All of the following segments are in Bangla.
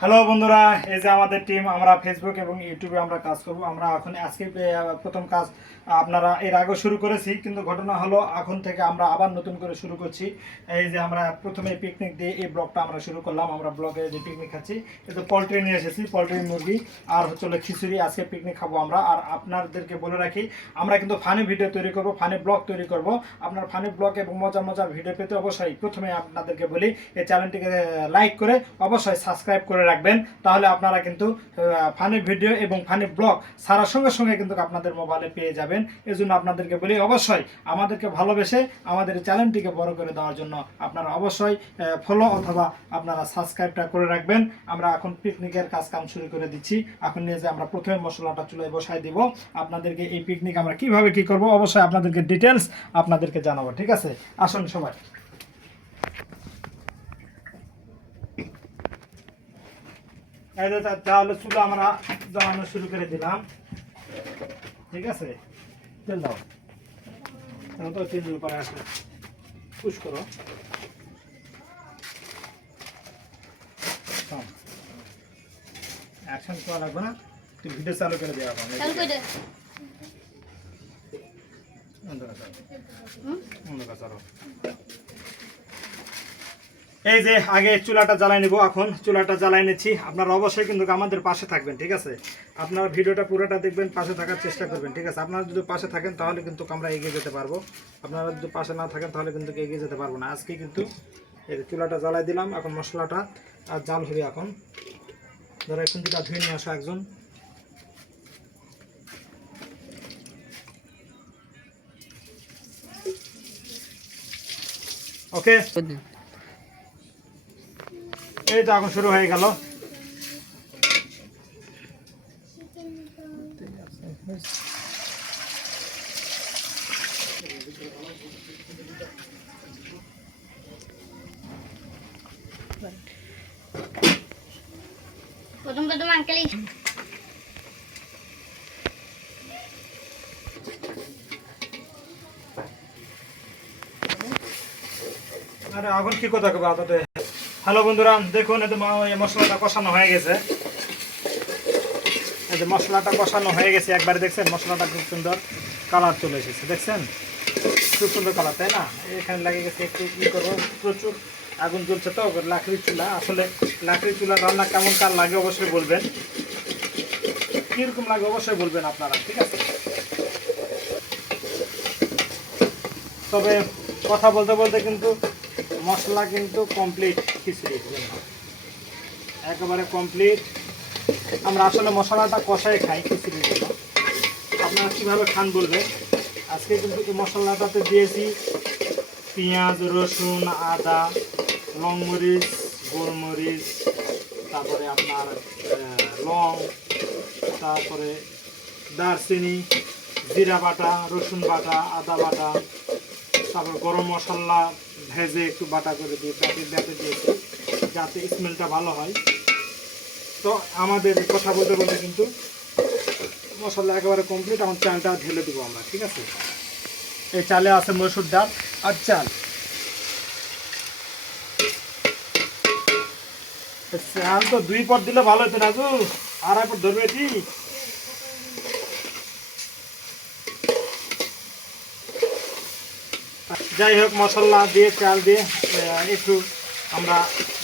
হ্যালো বন্ধুরা, এই যে আমাদের টিম, আমরা ফেসবুক এবং ইউটিউবে আমরা কাজ করব। আমরা এখন আজকে প্রথম কাজ আপনারা এর আগে শুরু করেছি, কিন্তু ঘটনা হলো এখন থেকে আমরা আবার নতুন করে শুরু করছি। এই যে আমরা প্রথমে পিকনিক দিয়ে এই ব্লগটা আমরা শুরু করলাম। আমরা ব্লগে যে পিকনিক খাচ্ছি, এটা পোলট্রি নিয়ে এসেছি, পোলট্রি মুরগি আর হচ্ছে খিচুড়ি। আজকে পিকনিক খাবো আমরা। আর আপনাদেরকে বলে রাখি, আমরা কিন্তু ফানি ভিডিও তৈরি করব, ফানি ব্লগ তৈরি করব। আপনার ফানি ব্লগ এবং মজার মজার ভিডিও পেতে অবশ্যই প্রথমে আপনাদেরকে বলি, এই চ্যানেলটিকে লাইক করে অবশ্যই সাবস্ক্রাইব করে রাখবেন। তাহলে আপনারা কিন্তু ফানি ভিডিও এবং ফানি ব্লগ সারার সঙ্গে সঙ্গে কিন্তু আপনাদের মোবাইলে পেয়ে যাবেন। এই জন্য আপনাদেরকে বলি, অবশ্যই আমাদেরকে ভালোবেসে আমাদের চ্যানেলটিকে বড় করে দেওয়ার জন্য আপনারা অবশ্যই ফলো অথবা আপনারা সাবস্ক্রাইবটা করে রাখবেন। আমরা এখন পিকনিকের কাজ কাম শুরু করে দিচ্ছি। এখন নিয়ে যে আমরা প্রথমে মশলাটা চুলায় বসাই দিব। আপনাদেরকে এই পিকনিক আমরা কিভাবে কি করব অবশ্যই আপনাদেরকে ডিটেলস আপনাদেরকে জানাবো, ঠিক আছে? আসুন সবাই। তাহলে চুলা আমরা জ্বালানো শুরু করে দিলাম, ঠিক আছে? তেল দাও, তো তেলের উপরে আসে পুশ করো। অ্যাকশন করা লাগবে না, তুই ভিডিও চালু করে দেওয়া হবে। এই যে আগে চুলাটা জ্বালাই নিব। এখন চুলাটা জ্বালাই নিচ্ছি। আপনারা অবশ্যই কিন্তু আমাদের পাশে থাকবেন, ঠিক আছে? আপনারা ভিডিওটা পুরোটা দেখবেন, পাশে থাকার চেষ্টা করবেন, ঠিক আছে? আপনারা যদি পাশে থাকেন তাহলে কিন্তু আমরা এগিয়ে যেতে পারবো। আপনারা যদি পাশে না থাকেন তাহলে কিন্তু এগিয়ে যেতে পারবো না। আজকে কিন্তু এই চুলাটা জ্বালাই দিলাম। এখন মশলাটা আর জাল হবে। এখন ধরো এখন যেটা ধুয়ে নিয়ে আসো একজন। ওকে, এই তো এখন শুরু হয়ে গেল। প্রথম আঙ্কেল আরে এখন কি কথা কবে আদতে। হ্যালো বন্ধুরা, দেখুন এই মশলাটা কষানো হয়ে গেছে। এই যে মশলাটা কষানো হয়ে গেছে একবারে, দেখছেন মশলাটা খুব সুন্দর কালার চলে এসেছে, দেখছেন? খুব সুন্দর কালার, তাই না? এখানে লাগে গেছে একটু ই করবো, প্রচুর আগুন জ্বলছে তো লাকড়ির চুলা। আসলে লাকড়ির চুলা রান্না কেমন কার লাগে অবশ্যই বলবেন, কিরকম লাগে অবশ্যই বলবেন আপনারা, ঠিক আছে? তবে কথা বলতে বলতে কিন্তু মশলা কিন্তু কমপ্লিট, খিচুড়ির জন্য একেবারে কমপ্লিট। আমরা আসলে মশলাটা কষাই খাই খিচুড়ির জন্য। আপনারা কীভাবে খান বলবেন। আজকে কিন্তু এই মশলাটাতে দিয়েছি পেঁয়াজ, রসুন, আদা, লংমরিচ, গোলমরিচ, তারপরে আপনার লং, তারপরে দারচিনি, জিরা বাটা, রসুন বাটা, আদা বাটা, তারপর গরম মশলা ভেজে একটু বাটা করে দিয়ে ব্যাটে দিয়েছি যাতে স্মেলটা ভালো হয়। তো আমাদের কথা বলতে বলতে কিন্তু মশলা একেবারে কমপ্লিট। এখন চালটা ঢেলে দেবো আমরা, ঠিক আছে? এই চালে আছে মসুর ডাল আর চাল। চাল তো 2 পট দিলে ভালো হতো না গো, 2.5 পট ধরবে কি? যাই হোক, মশলা দিয়ে চাল দিয়ে একটু আমরা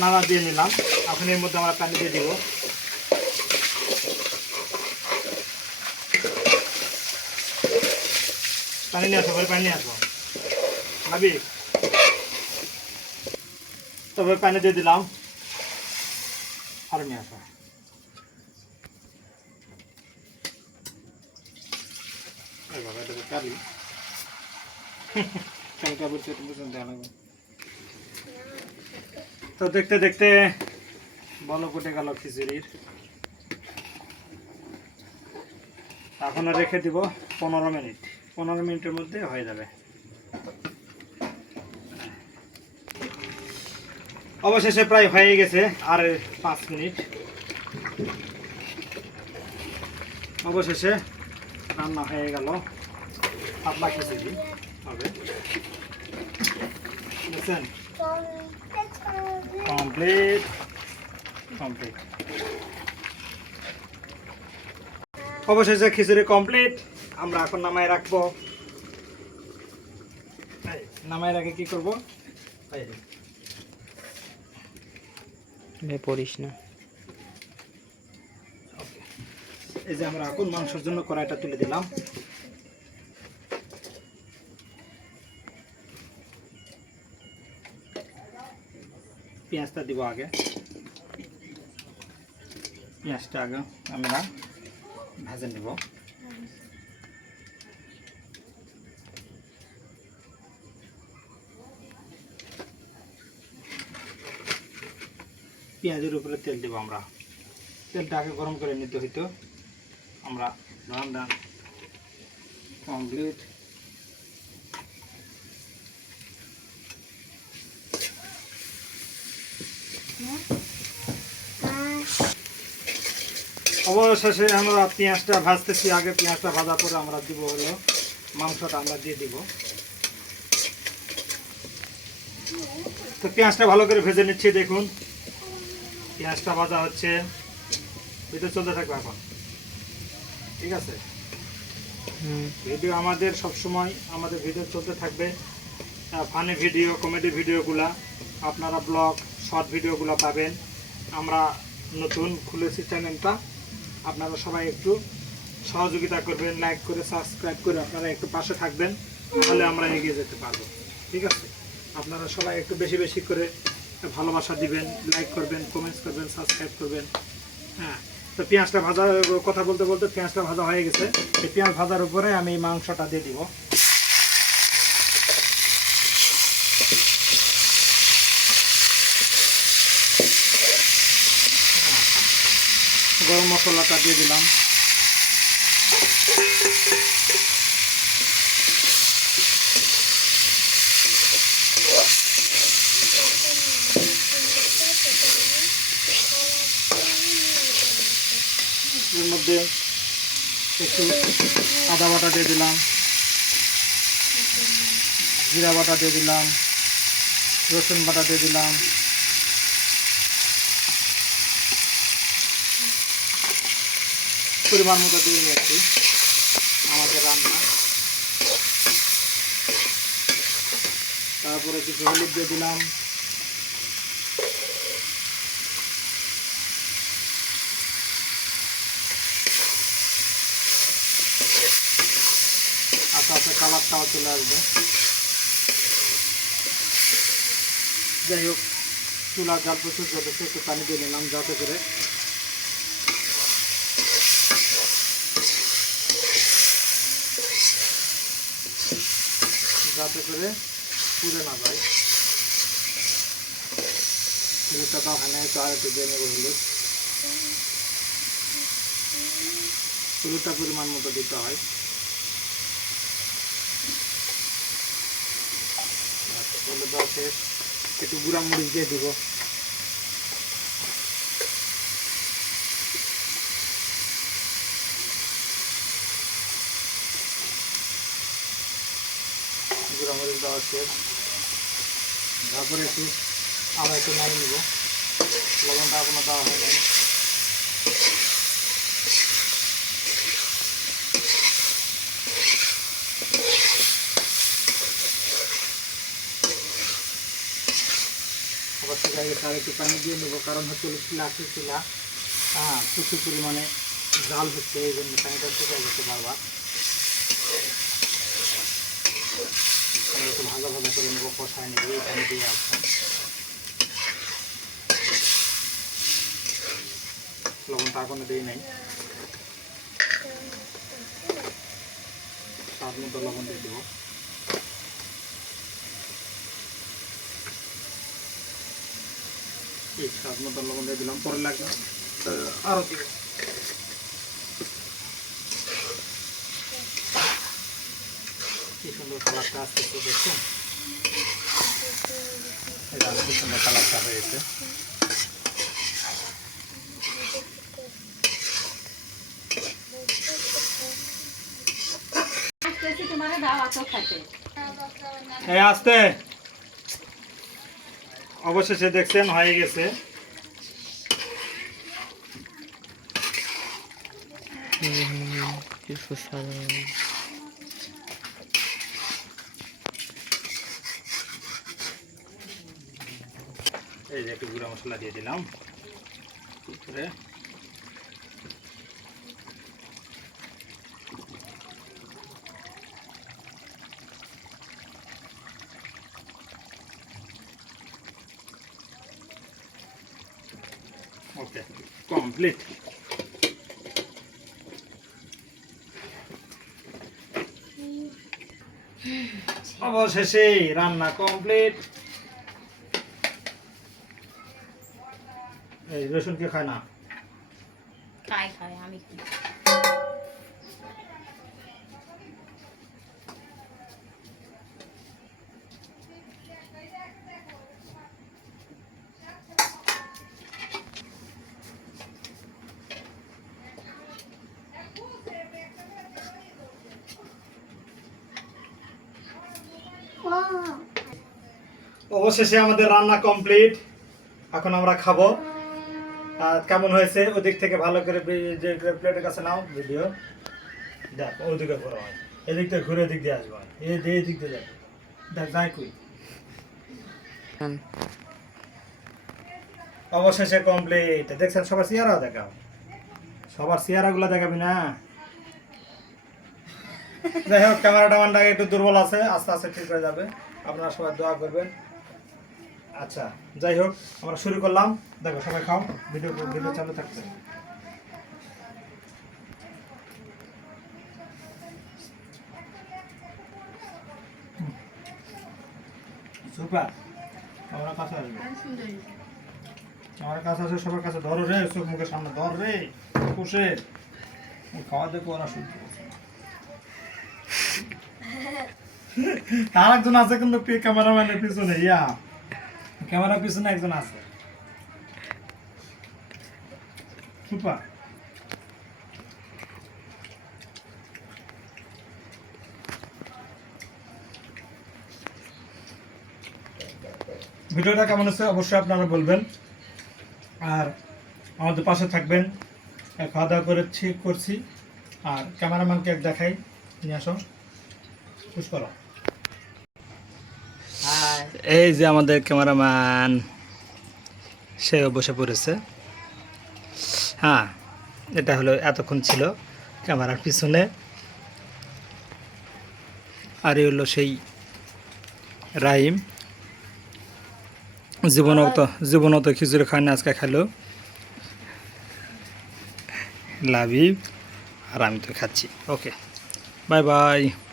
নাড়া দিয়ে নিলাম। এখন এর মধ্যে আমরা পানি দিয়ে দিব। পানি নিয়ে আসো, পানি নিয়ে আসো ভাবি। তবে পানি দিয়ে দিলাম, আর নিয়ে আসো। বাবা এটা কালি তো দেখতে দেখতে বলো ফুটে গেল খিচুড়ির। এখনো রেখে দিব 15 মিনিট। 15 মিনিটের মধ্যে হয়ে যাবে। অবশেষে প্রায় হয়ে গেছে, আর 5 মিনিট। অবশেষে রান্না হয়ে গেল পাতলা খিচুড়ি হবে। দেখছেন কমপ্লিট। কমপ্লিট। অবশেষে খিচুড়ি কমপ্লিট। আমরা এখন নামায় রাখবো। নামায় রাখে কি করবো, পড়িস না। এই যে আমরা এখন মাংসের জন্য কড়াইটা তুলে দিলাম। পেঁয়াজটা দিব আগে, পেঁয়াজটা আগে আমরা ভেজে নেব। পেঁয়াজের উপরে তেল দেবো আমরা। তেলটা আগে গরম করে নিতে হইতো। আমরা রান্না কমপ্লিট। অবশেষে আমরা পেঁয়াজটা ভাজতেছি। আগে পেঁয়াজটা ভাজা করে আমরা দিব হলো মাংসটা আমরা দিয়ে দিব। তো পেঁয়াজটা ভালো করে ভেজে নিচ্ছি। দেখুন পেঁয়াজটা ভাজা হচ্ছে, ভিডিও চলতে থাকবে এখন, ঠিক আছে? ভিডিও আমাদের সবসময় আমাদের ভিডিও চলতে থাকবে। ফানি ভিডিও, কমেডি ভিডিওগুলা, আপনারা ব্লগ শর্ট ভিডিওগুলো পাবেন। আমরা নতুন খুলেছি চ্যানেলটা, আপনারা সবাই একটু সহযোগিতা করবেন, লাইক করে সাবস্ক্রাইব করে আপনারা একটু পাশে থাকবেন, তাহলে আমরা এগিয়ে যেতে পারবো, ঠিক আছে? আপনারা সবাই একটু বেশি বেশি করে ভালোবাসা দিবেন, লাইক করবেন, কমেন্টস করবেন, সাবস্ক্রাইব করবেন। হ্যাঁ, তো পেঁয়াজটা ভাজা, কথা বলতে বলতে পেঁয়াজটা ভাজা হয়ে গেছে। এই পেঁয়াজ ভাজার উপরে আমি মাংসটা দিয়ে দিব। গরম মশলাটা দিয়ে দিলাম। এর মধ্যে একটু আদা বাটা দিয়ে দিলাম, জিরা বাটা দিয়ে দিলাম, রসুন বাটা দিয়ে দিলাম, পরিমাণ মতো দিয়ে নিয়েছি আমাদের রান্না। তারপরে কিছু হলুদ দিয়ে দিলাম, আস্তে আস্তে কালারটাও চলে আসবে। যাই হোক, চুলার জাল প্রচুর যথেষ্ট, একটু পানি দিয়ে নিলাম যাতে করে পুড়ে না যায়। হলুদটা তো ওখানে আর একটু দিয়ে নেবো। হলুদটা পরিমাণ মতো দিতে হয়। হলুদ দেওয়া শেষ, একটু গুঁড়া মরিচ দিয়ে দিব। গুঁড়া মরিচ দেওয়া শেষ, তারপরে একটু আবার একটু নাড়িয়ে নিব। লবণটা এখনো দেওয়া হয় নাই। আবার শুকাই গেছে, আর একটু পানি দিয়ে নেবো, কারণ হচ্ছে চুলা হ্যাঁ প্রচুর পরিমাণে জাল হচ্ছে, এই জন্য পানিটা শুকাই গেছে বারবার। একটু ভাজা ভাজা করে নেবো, কষায় নেবো এই পানি দিয়ে আসবেন। লবণটা এখনো দিই নাই, স্বাদ মতো লবণ দিয়ে দেবো। এই স্বাদ মতো লবণ দিয়ে দিলাম, পরে লাগবে আরও দিব। কি সুন্দর কালারটা আসছে, তো দেখুন এটা খুব সুন্দর কালারটা হয়েছে। আস্তে অবশেষে দেখছেন হয়ে গেছে। কিছু সাধারণ এই যে একটু গুঁড়া মশলা দিয়ে দিলাম করে ওকে কমপ্লিট। অবশেষে রান্না কমপ্লিট। এই রসুন কে খায় না? খাই আমি খাই। অবশেষে আমাদের রান্না কমপ্লিট। এখন আমরা খাবো। কেমন হয়েছে ওদিক থেকে ভালো করে যে প্লেটের কাছে নাও ভিডিও দেখ, ওদিকে ঘোরা হয়, এদিক থেকে ঘুরে এদিক দিয়ে আসবো, এই দিক দিয়ে যাবে, দেখ যাই কই। অবশেষে কমপ্লিট। দেখছেন সবার চেহারা দেখাও, সবার চেহারাগুলো দেখাবি না। যাই হোক, ক্যামেরা টামানটা একটু দুর্বল আছে, আস্তে আস্তে ঠিক হয়ে যাবে। আপনারা সবাই দোয়া করবেন। আচ্ছা যাই হোক, আমরা শুরু করলাম। দেখো সবাই খাও, ভিডিও চালু থাকছে। সুপার। আমার কাছে আসবে, আমার কাছে আসে, সবার কাছে ধরো রে, চোখ মুখের সামনে ধর রে, বসে খাওয়া দেখো ওরা শুনতে। আর একজন আছে কিন্তু ক্যামেরাম্যানের পিছনে, ক্যামেরার পিছনে একজন আছে। সুপার। ভিডিওটা কেমন হচ্ছে অবশ্যই আপনারা বলবেন, আর আমাদের পাশে থাকবেন। খাওয়া দাওয়া করছি, আর ক্যামেরাম্যানকে এক দেখাই, নিয়ে আসো, খুশ করো। এই যে আমাদের ক্যামেরাম্যান, সেও বসে পড়েছে। হ্যাঁ, এটা হলো এতক্ষণ ছিল ক্যামেরার পিছনে, আর এই হলো সেই রাহিম। জীবনত খিচুড়ি খায় না, আজকে খাইলো। Love you. আর আমি তো খাচ্ছি। ওকে, বাই বাই।